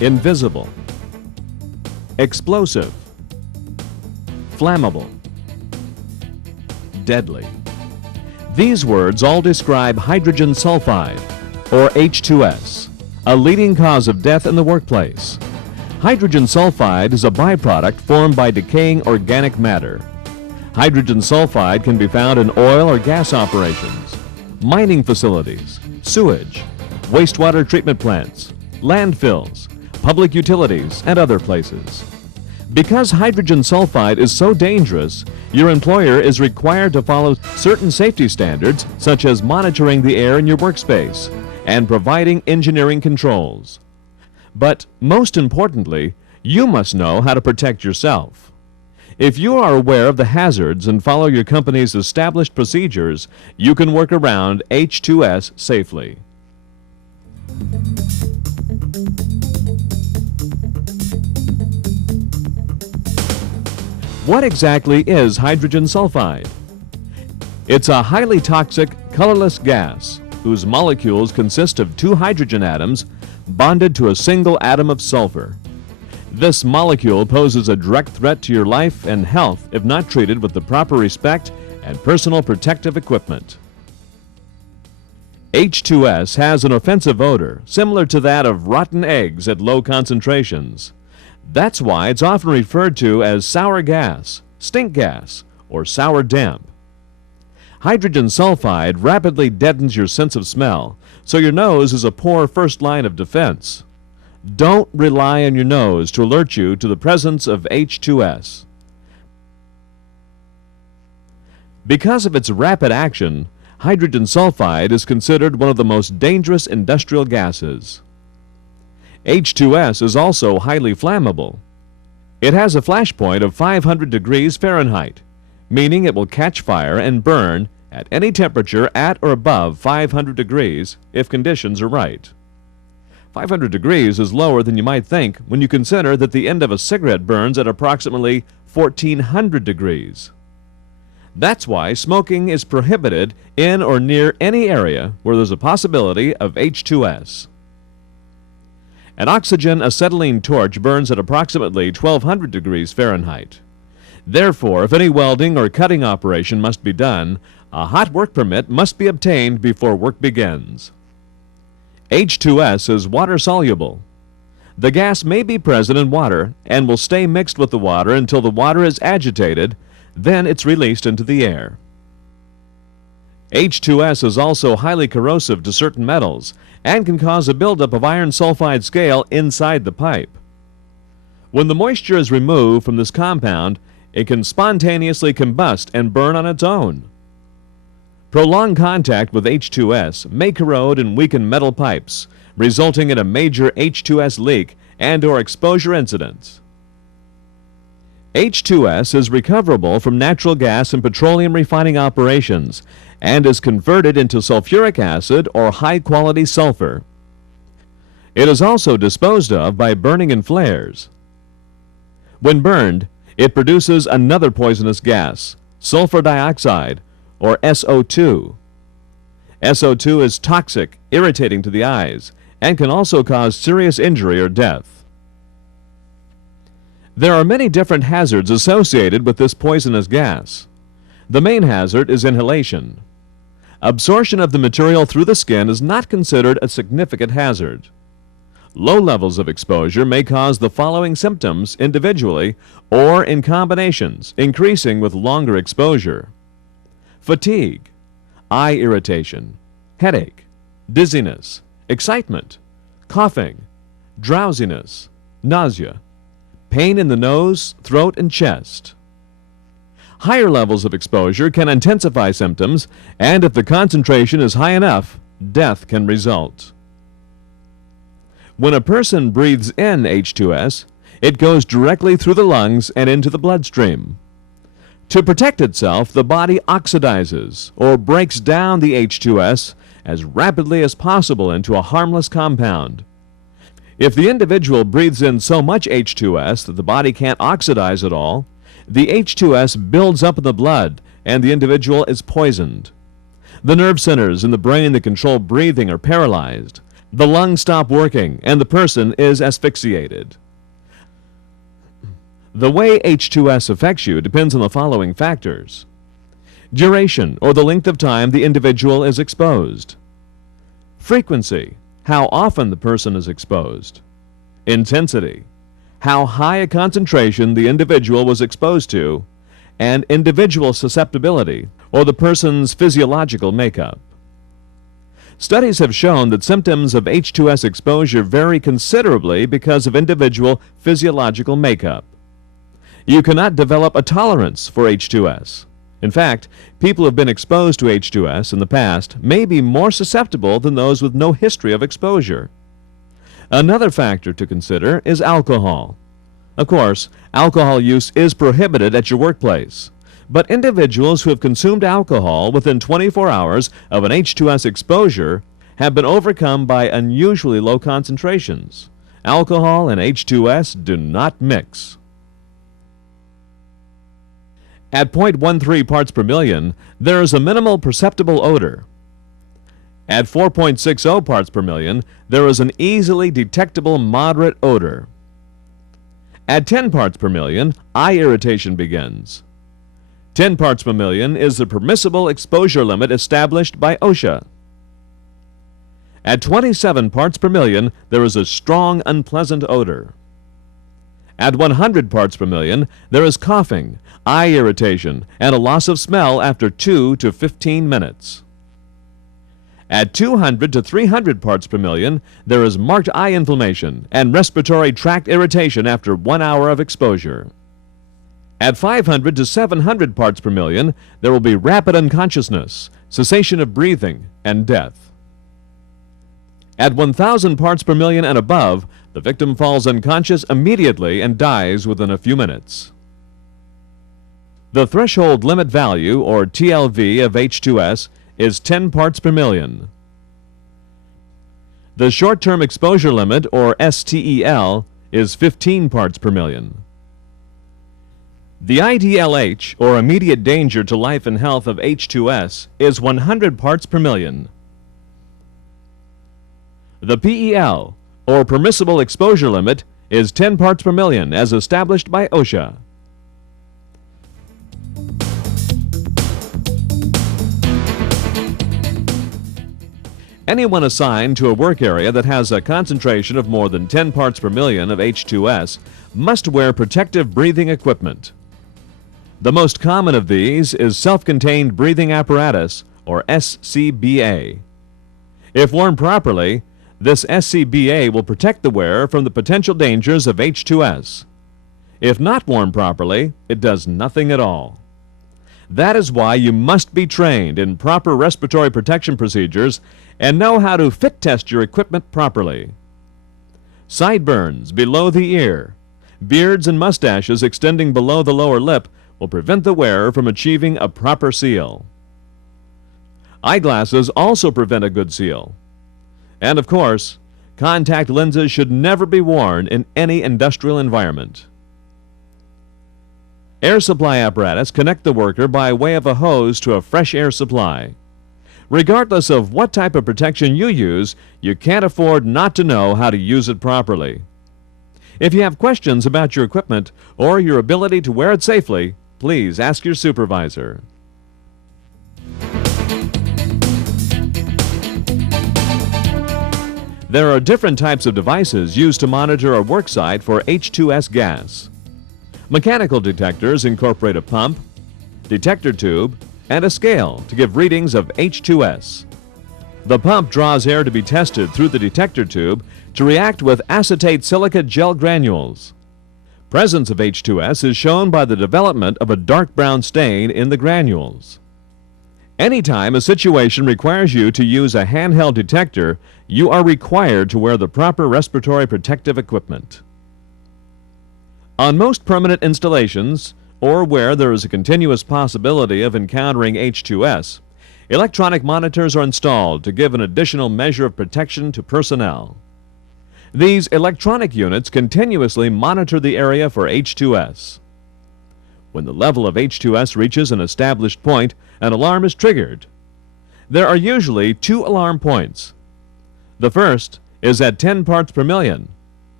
invisible, explosive, flammable, deadly. These words all describe hydrogen sulfide, or H2S, a leading cause of death in the workplace. Hydrogen sulfide is a byproduct formed by decaying organic matter. Hydrogen sulfide can be found in oil or gas operations, mining facilities, sewage, wastewater treatment plants, landfills, public utilities, and other places. Because hydrogen sulfide is so dangerous, your employer is required to follow certain safety standards, such as monitoring the air in your workspace and providing engineering controls. But most importantly, you must know how to protect yourself. If you are aware of the hazards and follow your company's established procedures, you can work around H2S safely. What exactly is hydrogen sulfide? It's a highly toxic, colorless gas whose molecules consist of two hydrogen atoms bonded to a single atom of sulfur. This molecule poses a direct threat to your life and health if not treated with the proper respect and personal protective equipment. H2S has an offensive odor similar to that of rotten eggs at low concentrations. That's why it's often referred to as sour gas, stink gas, or sour damp. Hydrogen sulfide rapidly deadens your sense of smell, so your nose is a poor first line of defense. Don't rely on your nose to alert you to the presence of H2S. Because of its rapid action, hydrogen sulfide is considered one of the most dangerous industrial gases. H2S is also highly flammable. It has a flash point of 500 degrees Fahrenheit, meaning it will catch fire and burn at any temperature at or above 500 degrees if conditions are right. 500 degrees is lower than you might think when you consider that the end of a cigarette burns at approximately 1400 degrees. That's why smoking is prohibited in or near any area where there's a possibility of H2S. An oxygen acetylene torch burns at approximately 1200 degrees Fahrenheit. Therefore, if any welding or cutting operation must be done, a hot work permit must be obtained before work begins. H2S is water-soluble. The gas may be present in water and will stay mixed with the water until the water is agitated, then it's released into the air. H2S is also highly corrosive to certain metals and can cause a buildup of iron sulfide scale inside the pipe. When the moisture is removed from this compound, it can spontaneously combust and burn on its own. Prolonged contact with H2S may corrode and weaken metal pipes, resulting in a major H2S leak and/or exposure incidents. H2S is recoverable from natural gas and petroleum refining operations and is converted into sulfuric acid or high-quality sulfur. It is also disposed of by burning in flares. When burned, it produces another poisonous gas, sulfur dioxide, or SO2. SO2 is toxic, irritating to the eyes, and can also cause serious injury or death. There are many different hazards associated with this poisonous gas. The main hazard is inhalation. Absorption of the material through the skin is not considered a significant hazard. Low levels of exposure may cause the following symptoms individually or in combinations, increasing with longer exposure: fatigue, eye irritation, headache, dizziness, excitement, coughing, drowsiness, nausea, pain in the nose, throat, and chest. Higher levels of exposure can intensify symptoms, and if the concentration is high enough, death can result. When a person breathes in H2S, it goes directly through the lungs and into the bloodstream. To protect itself, the body oxidizes or breaks down the H2S as rapidly as possible into a harmless compound. If the individual breathes in so much H2S that the body can't oxidize it all, the H2S builds up in the blood and the individual is poisoned. The nerve centers in the brain that control breathing are paralyzed. The lungs stop working and the person is asphyxiated. The way H2S affects you depends on the following factors: duration, or the length of time the individual is exposed; frequency, how often the person is exposed; intensity, how high a concentration the individual was exposed to; and individual susceptibility, or the person's physiological makeup. Studies have shown that symptoms of H2S exposure vary considerably because of individual physiological makeup. You cannot develop a tolerance for H2S. In fact, people who have been exposed to H2S in the past may be more susceptible than those with no history of exposure. Another factor to consider is alcohol. Of course, alcohol use is prohibited at your workplace, but individuals who have consumed alcohol within 24 hours of an H2S exposure have been overcome by unusually low concentrations. Alcohol and H2S do not mix. At 0.13 parts per million, there is a minimal perceptible odor. At 4.60 parts per million, there is an easily detectable moderate odor. At 10 parts per million, eye irritation begins. 10 parts per million is the permissible exposure limit established by OSHA. At 27 parts per million, there is a strong, unpleasant odor. At 100 parts per million, there is coughing, eye irritation, and a loss of smell after 2 to 15 minutes. At 200 to 300 parts per million, there is marked eye inflammation and respiratory tract irritation after 1 hour of exposure. At 500 to 700 parts per million, there will be rapid unconsciousness, cessation of breathing, and death. At 1,000 parts per million and above, the victim falls unconscious immediately and dies within a few minutes. The threshold limit value, or TLV, of H2S is 10 parts per million. The short-term exposure limit, or STEL, is 15 parts per million. The IDLH, or immediate danger to life and health of H2S, is 100 parts per million. The PEL, or permissible exposure limit, is 10 parts per million as established by OSHA. Anyone assigned to a work area that has a concentration of more than 10 parts per million of H2S must wear protective breathing equipment. The most common of these is self-contained breathing apparatus, or SCBA. If worn properly, this SCBA will protect the wearer from the potential dangers of H2S. If not worn properly, it does nothing at all. That is why you must be trained in proper respiratory protection procedures and know how to fit test your equipment properly. Sideburns below the ear, beards and mustaches extending below the lower lip will prevent the wearer from achieving a proper seal. Eyeglasses also prevent a good seal. And of course, contact lenses should never be worn in any industrial environment. Air supply apparatus connect the worker by way of a hose to a fresh air supply. Regardless of what type of protection you use, you can't afford not to know how to use it properly. If you have questions about your equipment or your ability to wear it safely, please ask your supervisor. There are different types of devices used to monitor a work site for H2S gas. Mechanical detectors incorporate a pump, detector tube, and a scale to give readings of H2S. The pump draws air to be tested through the detector tube to react with acetate silicate gel granules. Presence of H2S is shown by the development of a dark brown stain in the granules. Anytime a situation requires you to use a handheld detector, you are required to wear the proper respiratory protective equipment. On most permanent installations, or where there is a continuous possibility of encountering H2S, electronic monitors are installed to give an additional measure of protection to personnel. These electronic units continuously monitor the area for H2S. When the level of H2S reaches an established point, an alarm is triggered. There are usually two alarm points. The first is at 10 parts per million,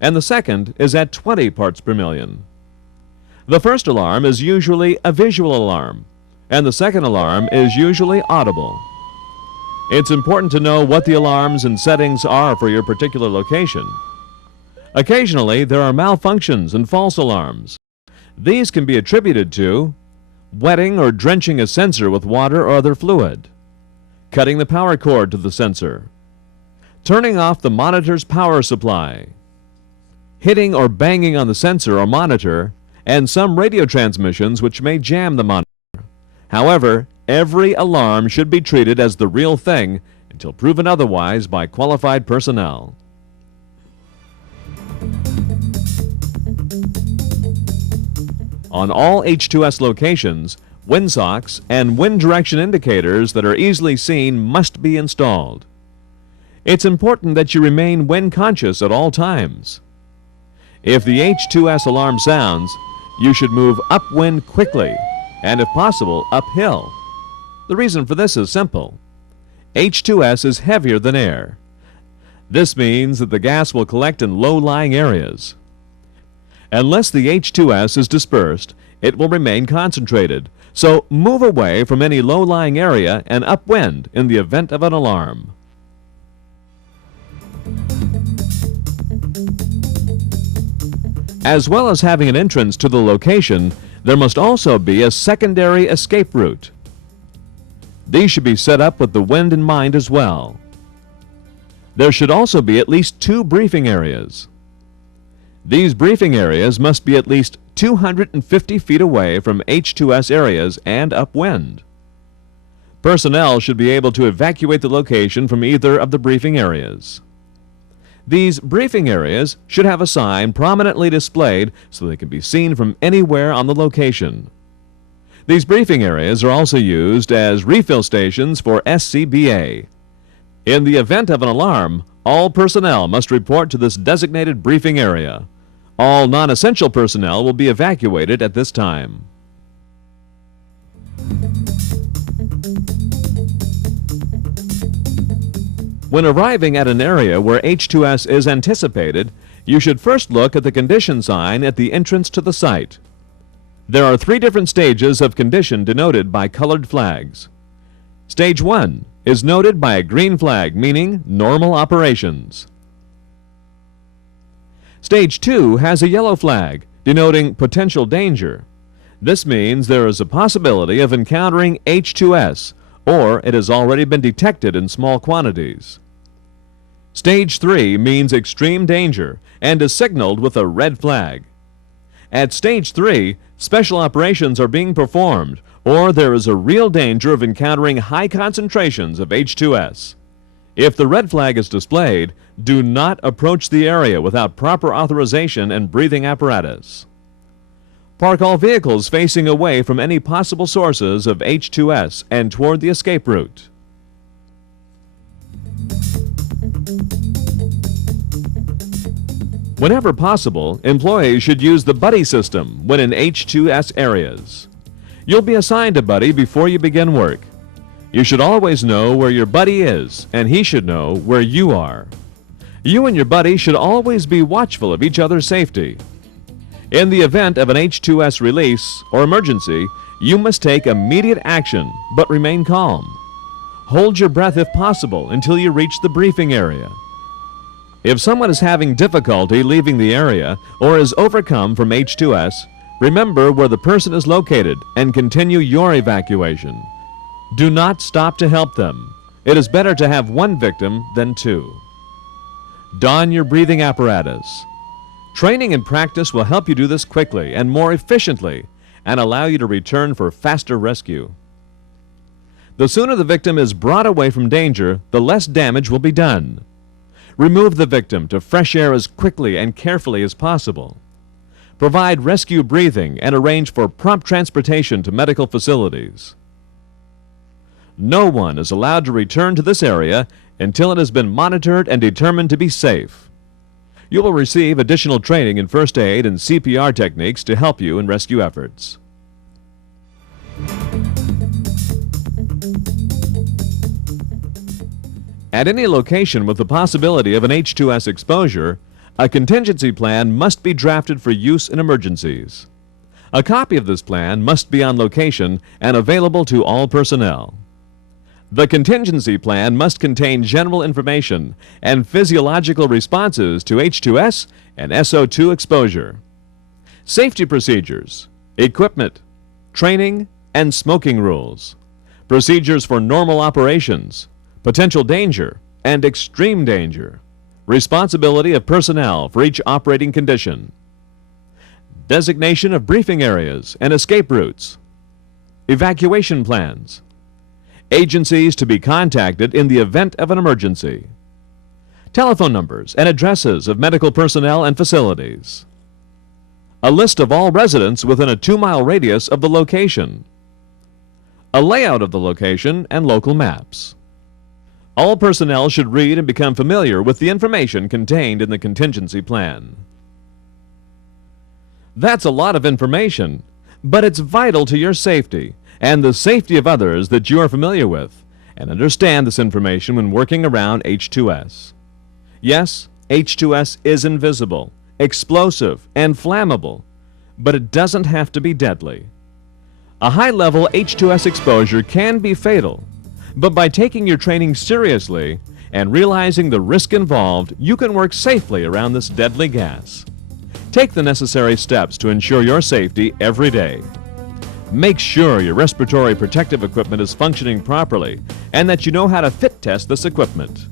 and the second is at 20 parts per million. The first alarm is usually a visual alarm, and the second alarm is usually audible. It's important to know what the alarms and settings are for your particular location. Occasionally, there are malfunctions and false alarms. These can be attributed to wetting or drenching a sensor with water or other fluid, cutting the power cord to the sensor, turning off the monitor's power supply, hitting or banging on the sensor or monitor, and some radio transmissions which may jam the monitor. However, every alarm should be treated as the real thing until proven otherwise by qualified personnel. On all H2S locations, windsocks and wind direction indicators that are easily seen must be installed. It's important that you remain wind conscious at all times. If the H2S alarm sounds, you should move upwind quickly, and if possible, uphill. The reason for this is simple. H2S is heavier than air. This means that the gas will collect in low-lying areas. Unless the H2S is dispersed, it will remain concentrated, so move away from any low-lying area and upwind in the event of an alarm. As well as having an entrance to the location, there must also be a secondary escape route. These should be set up with the wind in mind as well. There should also be at least 2 briefing areas. These briefing areas must be at least 250 feet away from H2S areas and upwind. Personnel should be able to evacuate the location from either of the briefing areas. These briefing areas should have a sign prominently displayed so they can be seen from anywhere on the location. These briefing areas are also used as refill stations for SCBA. In the event of an alarm, all personnel must report to this designated briefing area. All non-essential personnel will be evacuated at this time. When arriving at an area where H2S is anticipated, you should first look at the condition sign at the entrance to the site. There are 3 different stages of condition denoted by colored flags. Stage 1 is noted by a green flag, meaning normal operations. Stage 2 has a yellow flag, denoting potential danger. This means there is a possibility of encountering H2S, or it has already been detected in small quantities. Stage 3 means extreme danger and is signaled with a red flag. At Stage 3, special operations are being performed, or there is a real danger of encountering high concentrations of H2S. If the red flag is displayed, do not approach the area without proper authorization and breathing apparatus. Park all vehicles facing away from any possible sources of H2S and toward the escape route. Whenever possible, employees should use the buddy system when in H2S areas. You'll be assigned a buddy before you begin work. You should always know where your buddy is, and he should know where you are. You and your buddy should always be watchful of each other's safety. In the event of an H2S release or emergency, you must take immediate action, but remain calm. Hold your breath if possible until you reach the briefing area. If someone is having difficulty leaving the area or is overcome from H2S, remember where the person is located and continue your evacuation. Do not stop to help them. It is better to have 1 victim than 2. Don your breathing apparatus. Training and practice will help you do this quickly and more efficiently and allow you to return for faster rescue. The sooner the victim is brought away from danger, the less damage will be done. Remove the victim to fresh air as quickly and carefully as possible. Provide rescue breathing and arrange for prompt transportation to medical facilities. No one is allowed to return to this area until it has been monitored and determined to be safe. You will receive additional training in first aid and CPR techniques to help you in rescue efforts. At any location with the possibility of an H2S exposure, a contingency plan must be drafted for use in emergencies. A copy of this plan must be on location and available to all personnel. The contingency plan must contain general information and physiological responses to H2S and SO2 exposure. Safety procedures, equipment, training, and smoking rules. Procedures for normal operations, potential danger, and extreme danger. Responsibility of personnel for each operating condition. Designation of briefing areas and escape routes. Evacuation plans. Agencies to be contacted in the event of an emergency. Telephone numbers and addresses of medical personnel and facilities. A list of all residents within a 2-mile radius of the location. A layout of the location and local maps. All personnel should read and become familiar with the information contained in the contingency plan. That's a lot of information, but it's vital to your safety and the safety of others that you are familiar with, and understand this information when working around H2S. Yes, H2S is invisible, explosive, and flammable, but it doesn't have to be deadly. A high-level H2S exposure can be fatal, but by taking your training seriously and realizing the risk involved, you can work safely around this deadly gas. Take the necessary steps to ensure your safety every day. Make sure your respiratory protective equipment is functioning properly and that you know how to fit test this equipment.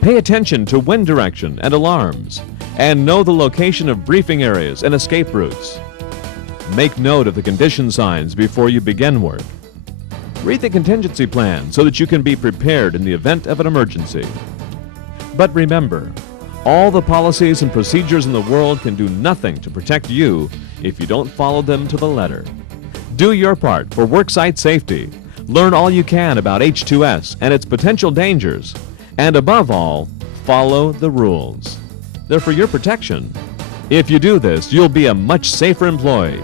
Pay attention to wind direction and alarms, and know the location of briefing areas and escape routes. Make note of the condition signs before you begin work. Read the contingency plan so that you can be prepared in the event of an emergency. But remember, all the policies and procedures in the world can do nothing to protect you if you don't follow them to the letter. Do your part for worksite safety. Learn all you can about H2S and its potential dangers. And above all, follow the rules. They're for your protection. If you do this, you'll be a much safer employee.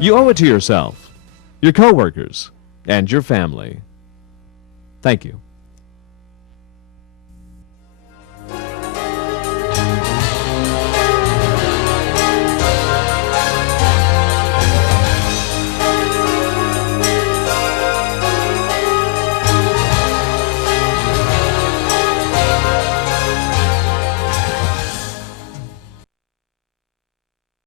You owe it to yourself, your coworkers, and your family. Thank you.